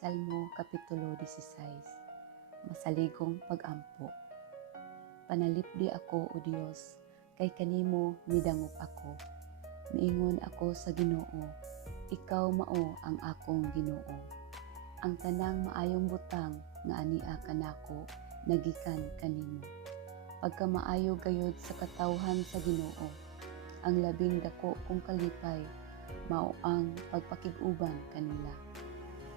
Salmo Kapitulo 16. Masaligong pag-ampo. Panalipdi ako, O Dios, kay kanimo midangop ako. Miingon ako sa Ginoo, ikaw mao ang akong Ginoo. Ang tanang maayong butang nga ania kanako nagikan kanimo. Pagka maayo gayod sa katawhan sa Ginoo, ang labing dako kong kalipay mao ang pagpakig-uban kanila.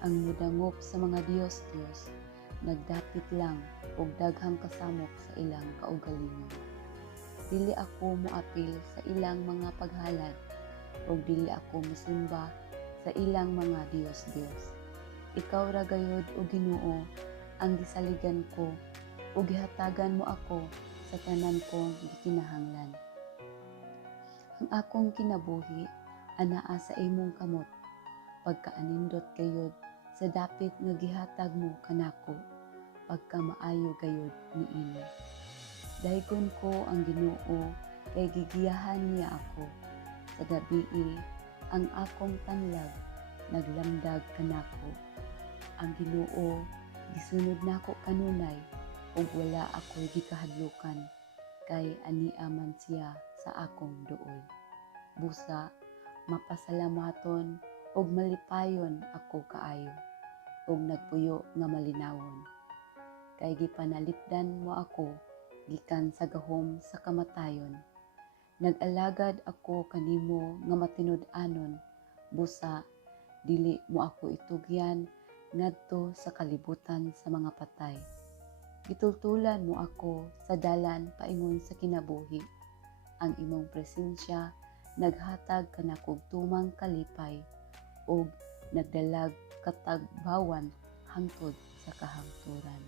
Ang mudangop sa mga Diyos-Diyos, nagdapit lang og daghang kasamok sa ilang kaugalingon. Dili ako moapil sa ilang mga paghalad, og dili ako mosimba sa ilang mga Diyos-Diyos. Ikaw ra gayud o Ginoo ang gisaligan ko, ug gihatagan mo ako sa tanan kong gikinahanglan. Ang akong kinabuhi anaa sa imong kamot, pagkaanindot gayud sa dapit nga gihatag mo kanako, pagka maayo gayud niini. Daygon ko ang Ginoo kay gigiyahan niya ako. Sa gabii ang akong tanlag naglamdag kanako. Ang Ginoo gisunod nako kanunay, ug wala ako'y gikahadlukan, kay ania man siya sa akong duol. Busa mapasalamaton ug malipayon ako kaayo, ug nagpuyo nga malinawon. Kay gipanalipdan mo ako gikan sa gahom sa kamatayon. Nag-alagad ako kanimo nga matinud-anon, busa dili mo ako itugyan ngadto sa kalibutan sa mga patay. Gitultulan mo ako sa dalan paingon sa kinabuhi. Ang imong presensya naghatag kanakog tumang kalipay, ug nagdalag katagbawan hangtod sa kahangturan.